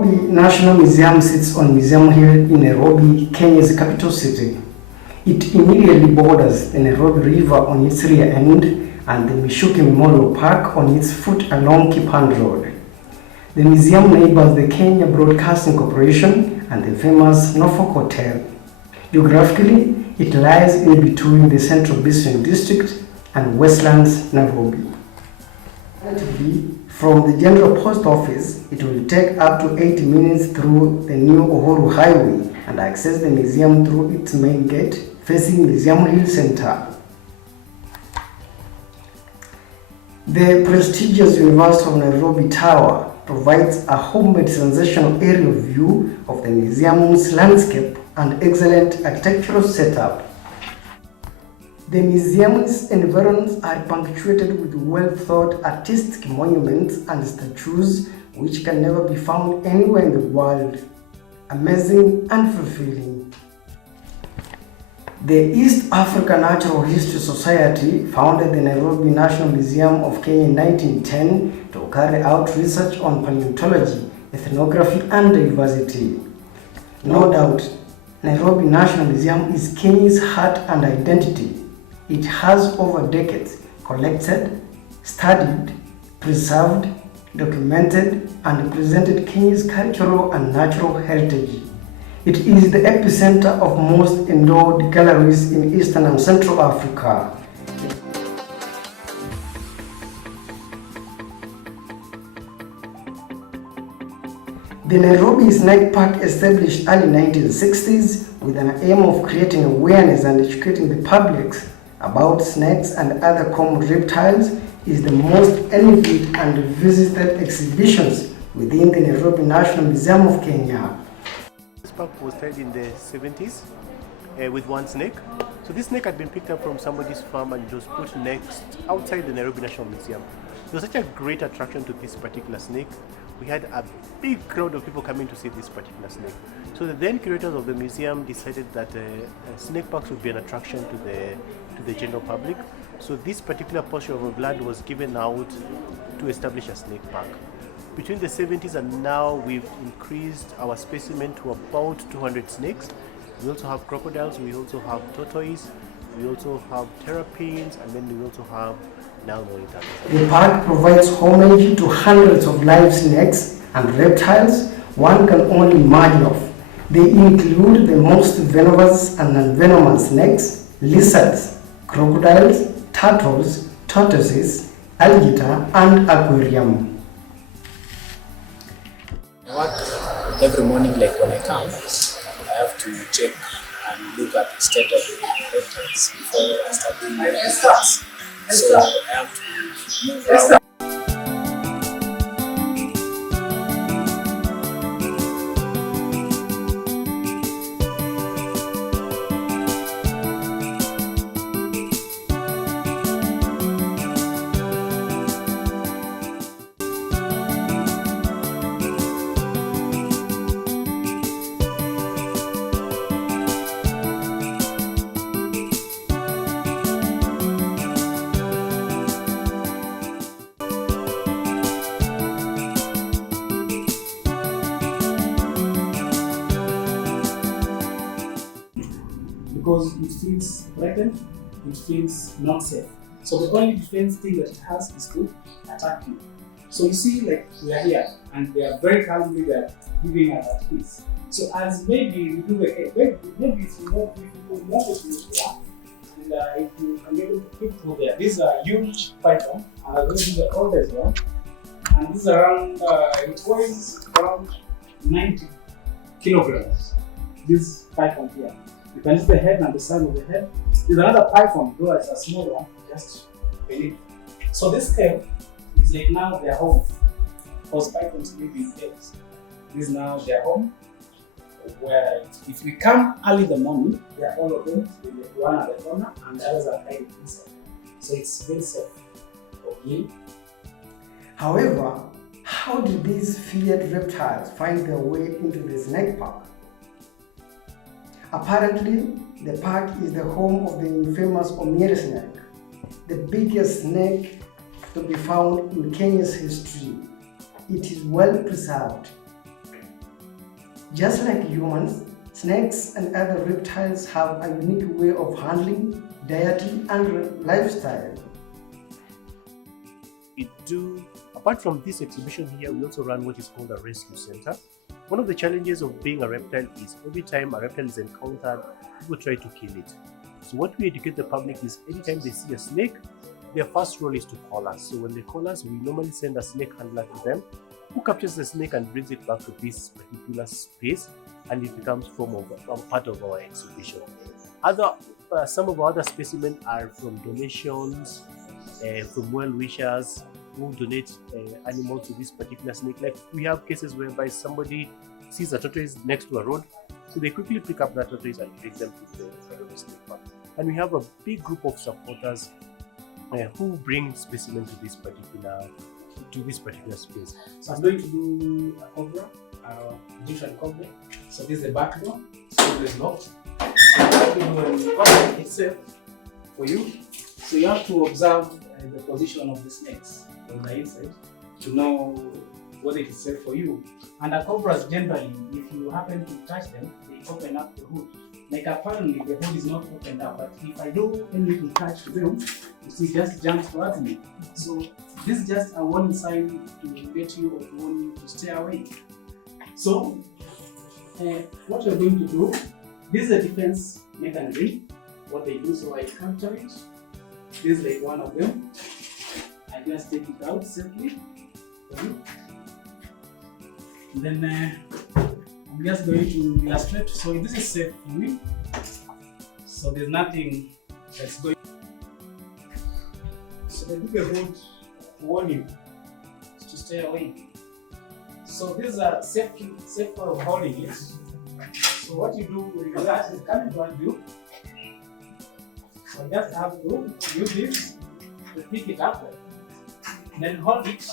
Nairobi National Museum sits on Museum Hill in Nairobi, Kenya's capital city. It immediately borders the Nairobi River on its rear end and the Mishuki Memorial Park on its foot along Kipand Road. The museum neighbors the Kenya Broadcasting Corporation and the famous Norfolk Hotel. Geographically, it lies in between the Central Business District and Westlands, Nairobi. From the General Post Office, it will take up to 80 minutes through the new Uhuru Highway and access the museum through its main gate facing Museum Hill Center. The prestigious University of Nairobi Tower provides a homemade sensational aerial view of the museum's landscape and excellent architectural setup. The museum's environs are punctuated with well-thought artistic monuments and statues which can never be found anywhere in the world. Amazing and fulfilling. The East Africa Natural History Society founded the Nairobi National Museum of Kenya in 1910 to carry out research on paleontology, ethnography and diversity. No doubt, Nairobi National Museum is Kenya's heart and identity. It has over decades collected, studied, preserved, documented and presented Kenya's cultural and natural heritage. It is the epicenter of most endowed galleries in Eastern and Central Africa. The Nairobi Snake Park, established early 1960s with an aim of creating awareness and educating the public about snakes and other common reptiles, is the most envied and visited exhibitions within the Nairobi National Museum of Kenya. This park was started in the 70s with one snake. So this snake had been picked up from somebody's farm and it was put next outside the Nairobi National Museum. There was such a great attraction to this particular snake. We had a big crowd of people coming to see this particular snake. So the then curators of the museum decided that snake parks would be an attraction to the general public. So this particular portion of land was given out to establish a snake park. Between the 70s and now, we've increased our specimen to about 200 snakes. We also have crocodiles, we also have tortoise, we also have terrapins, and then we also have Nile monitors. The park provides homage to hundreds of live snakes and reptiles one can only imagine of. They include the most venomous and non-venomous snakes, lizards, crocodiles, turtles, tortoises, alligator, and aquarium. Every morning, like when I come, I have to check and look at the state of the reptiles before I start doing my business. So I have to move around. Because it feels threatened, it feels not safe. So the only defense thing that it has is to attack you. So you see, like, we are here and they are very calmly there giving us that peace. So as maybe we do the maybe if you know people want to be here, and if you can get people there. This is a huge python, and this is the oldest one. And this is around it weighs around 90 kilograms. This python here. You can see the head and the side of the head. There's another python, though it's a small one, just beneath. So this cave is like now their home. Because pythons live in caves. This is now their home. Where if we come early in the morning, they are all of them, one at the corner and the others are hiding inside. So it's very safe. Okay. However, how did these feared reptiles find their way into the snake park? Apparently, the park is the home of the infamous Omiri snake, the biggest snake to be found in Kenya's history. It is well preserved. Just like humans, snakes and other reptiles have a unique way of handling, dieting, and lifestyle. Apart from this exhibition here, we also run what is called a rescue center. One of the challenges of being a reptile is every time a reptile is encountered, people try to kill it. So what we educate the public is anytime they see a snake, their first role is to call us. So when they call us, we normally send a snake handler to them who captures the snake and brings it back to this particular space, and it becomes part of our exhibition. Some of our other specimens are from donations, from well-wishers who donate animals to this particular snake. Like we have cases whereby somebody sees a tortoise next to a road, so they quickly pick up that tortoise and take them to the snake park. And we have a big group of supporters who bring specimens to this particular space. So I'm going to do a cobra, Egyptian cobra. So this is the back door, so it's locked. What you do when you open it's safe for you. So you have to observe the position of the snakes on the inside to know whether it is safe for you. And the cobras generally, if you happen to touch them, they open up the hood. Like apparently the hood is not opened up, but if I do anything to touch them, you see, just jumps towards me. So this is just a warning sign to get you or to warn you to stay away. So what you're going to do, this is a defense mechanism. What they do, so I capture it. This is like one of them. I just take it out safely for you. Then I'm just going to illustrate. So this is safe for me. So there's nothing that's going. So they do the hood to warn you to stay away. So this is a safe way of holding it. So what you do when you guys is coming towards you. So you just have to use this to pick it up, then hold it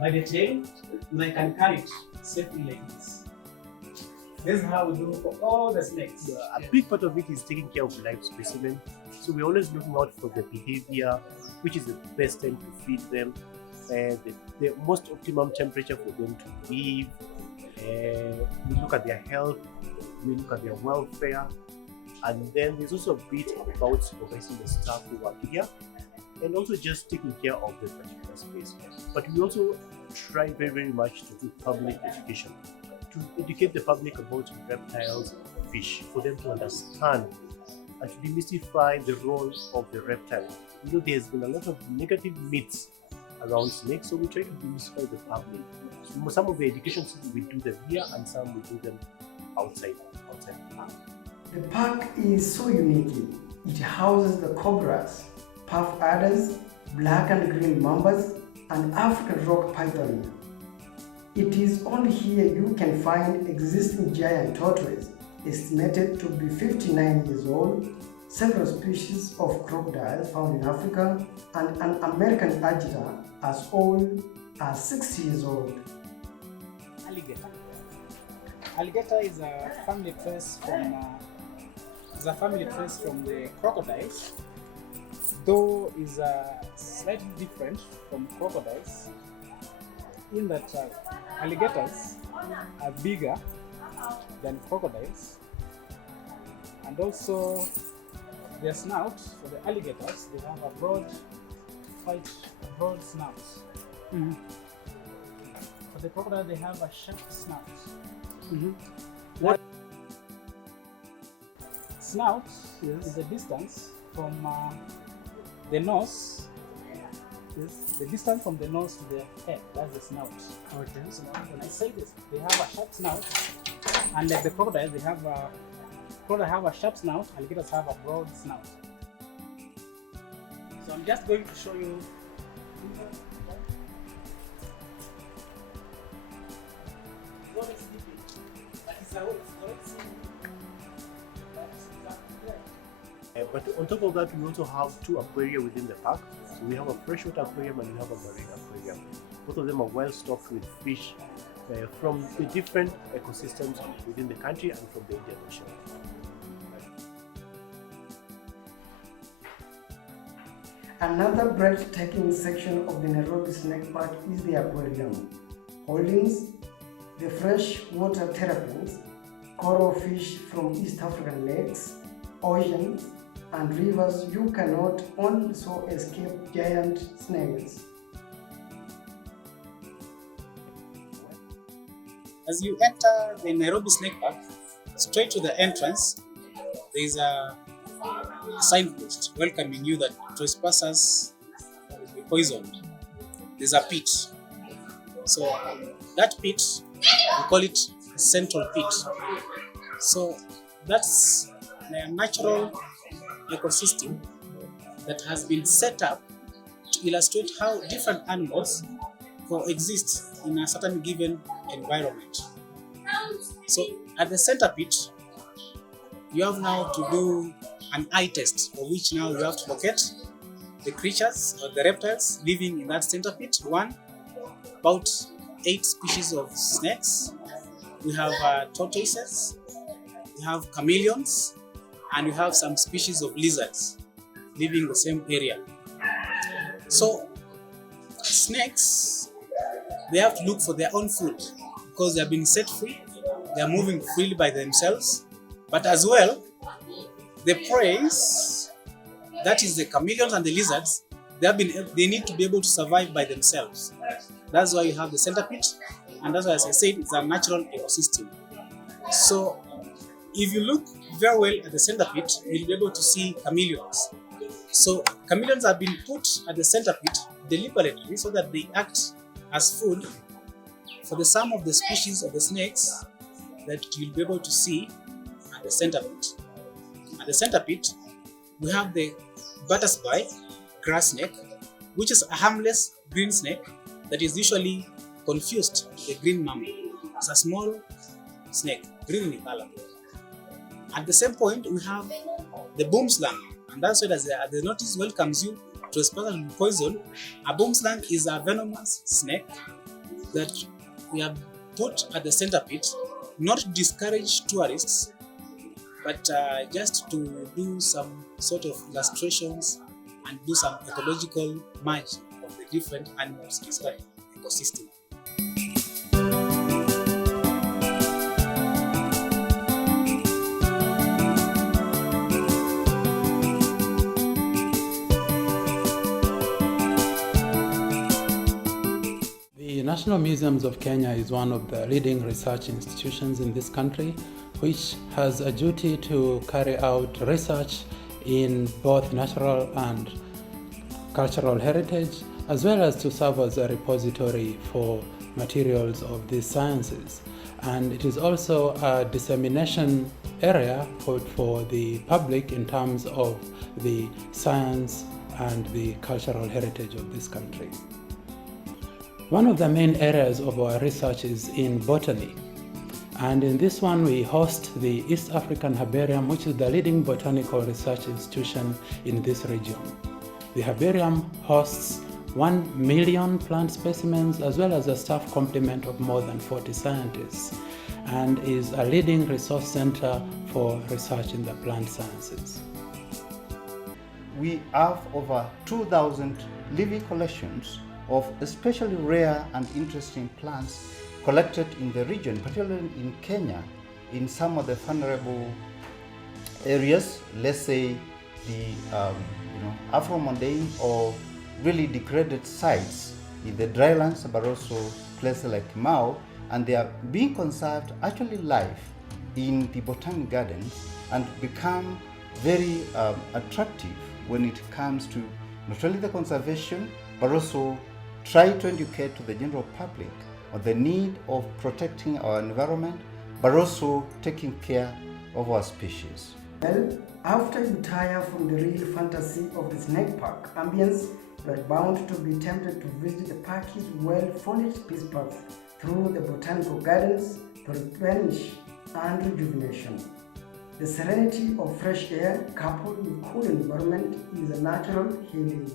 by the tail, and I can carry it safely like this. This is how we do for all the snakes. A big part of it is taking care of live specimen. So we're always looking out for the behavior, which is the best time to feed them, the most optimum temperature for them to live. We look at their health, we look at their welfare, and then there's also a bit about supervising the staff who work here, and also just taking care of the particular space. But we also try very, very much to do public education, to educate the public about reptiles, fish, for them to understand and to demystify the role of the reptile. You know, there's been a lot of negative myths around snakes, so we try to demystify the public. So some of the education we do them here, and some we do them outside the park. The park is so unique. It houses the cobras, puff adders, black and green mambas, and African rock python. It is only here you can find existing giant tortoise, estimated to be 59 years old, several species of crocodiles found in Africa, and an American alligator as old as 60 years old. Alligator. Alligator is a family trace from the crocodiles, though is slightly different from crocodiles in that alligators are bigger than crocodiles, and also their snout for the alligators, they have a broad snout. Mm-hmm. For the crocodile, they have a sharp snout. Mm-hmm. Snout is the distance from the nose. The distance from the nose to the head, that's the snout. Okay. So when I say this, they have a sharp snout, and like the crocodiles, crocodiles have a sharp snout, alligators have a broad snout. So I'm just going to show you. But on top of that, we also have two aquaria within the park. So we have a freshwater aquarium and we have a marine aquarium. Both of them are well stocked with fish from the different ecosystems within the country and from the Indian Ocean. Another breathtaking section of the Nairobi Snake Park is the aquarium. Holdings the freshwater terrapins, coral fish from East African lakes, oceans, and rivers, you cannot also escape giant snails. As you enter the Nairobi Snake Park, straight to the entrance, there is a signpost welcoming you that trespassers will be poisoned. There's a pit. So that pit, we call it a central pit. So that's a natural ecosystem that has been set up to illustrate how different animals coexist in a certain given environment. So at the center pit, you have now to do an eye test, for which now you have to locate the creatures or the reptiles living in that center pit. About 8 species of snakes. We have tortoises, we have chameleons, and we have some species of lizards living in the same area. So snakes, they have to look for their own food because they have been set free. They are moving freely by themselves. But as well, the prey, that is the chameleons and the lizards, they need to be able to survive by themselves. That's why you have the center pit, and that's why, as I said, it's a natural ecosystem. So if you look very well at the center pit, you'll be able to see chameleons. So chameleons have been put at the center pit deliberately so that they act as food for the some of the species of the snakes that you'll be able to see at the center pit. At the center pit, we have the butterfly grass snake, which is a harmless green snake that is usually confused with the green mamba. It's a small snake, green in color. At the same point, we have the boomslang, and that's why as the notice welcomes you to a special poison. A boomslang is a venomous snake that we have put at the center pit, not to discourage tourists, but just to do some sort of illustrations and do some ecological merge of the different animals inside the ecosystem. The National Museums of Kenya is one of the leading research institutions in this country, which has a duty to carry out research in both natural and cultural heritage, as well as to serve as a repository for materials of these sciences. And it is also a dissemination area for the public in terms of the science and the cultural heritage of this country. One of the main areas of our research is in botany. And in this one, we host the East African Herbarium, which is the leading botanical research institution in this region. The herbarium hosts 1 million plant specimens, as well as a staff complement of more than 40 scientists, and is a leading resource center for research in the plant sciences. We have over 2,000 living collections of especially rare and interesting plants collected in the region, particularly in Kenya, in some of the vulnerable areas, let's say the Afro-Mondane or really degraded sites in the drylands, but also places like Mao, and they are being conserved actually live in the botanic gardens and become very attractive when it comes to not only the conservation, but also try to educate to the general public on the need of protecting our environment, but also taking care of our species. Well, after you tire from the real fantasy of the snake park ambience, you are bound to be tempted to visit the park's well-furnished peace path through the botanical gardens to replenish and rejuvenation. The serenity of fresh air coupled with cool environment is a natural healing.